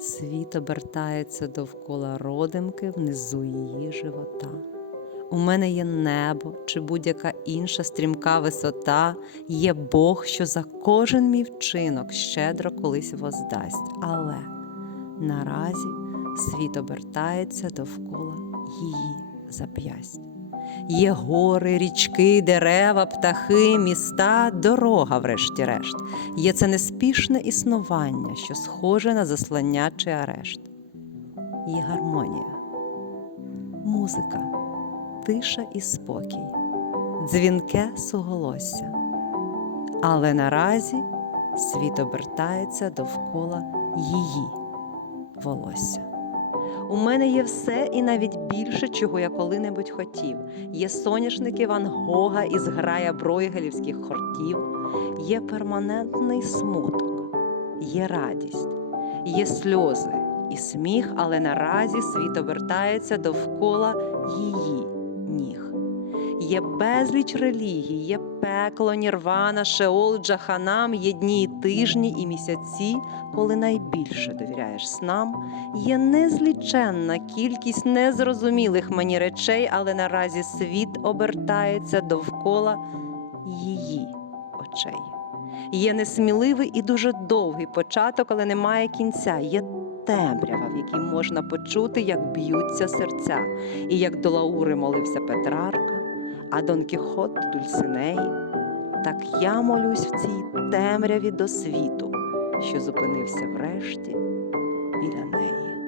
Світ обертається довкола родимки внизу її живота. У мене є небо чи будь-яка інша стрімка висота, є Бог, що за кожен мій вчинок щедро колись воздасть. Але наразі світ обертається довкола її зап'ясть. Є гори, річки, дерева, птахи, міста, дорога, врешті-решт. Є це неспішне існування, що схоже на заслання чи арешт. Є гармонія, музика, тиша і спокій, дзвінке суголосся. Але наразі світ обертається довкола її волосся. У мене є все і навіть більше, чого я коли-небудь хотів. Є соняшники Ван Гога і зграя бройгелівських хортів, є перманентний смуток, є радість, є сльози і сміх, але наразі світ обертається довкола її ніг. Є безліч релігій, є пекло, нірвана, шеол, джаханам, є дні і тижні і місяці, коли найбільше довіряєш снам. Є незліченна кількість незрозумілих мені речей, але наразі світ обертається довкола її очей. Є несміливий і дуже довгий початок, але немає кінця. Є темрява, в якій можна почути, як б'ються серця, і як до Лаури молився Петрарка, а Дон Кіхот до Дульсинеї. Так я молюсь в цій темряві до світу, що зупинився врешті біля неї.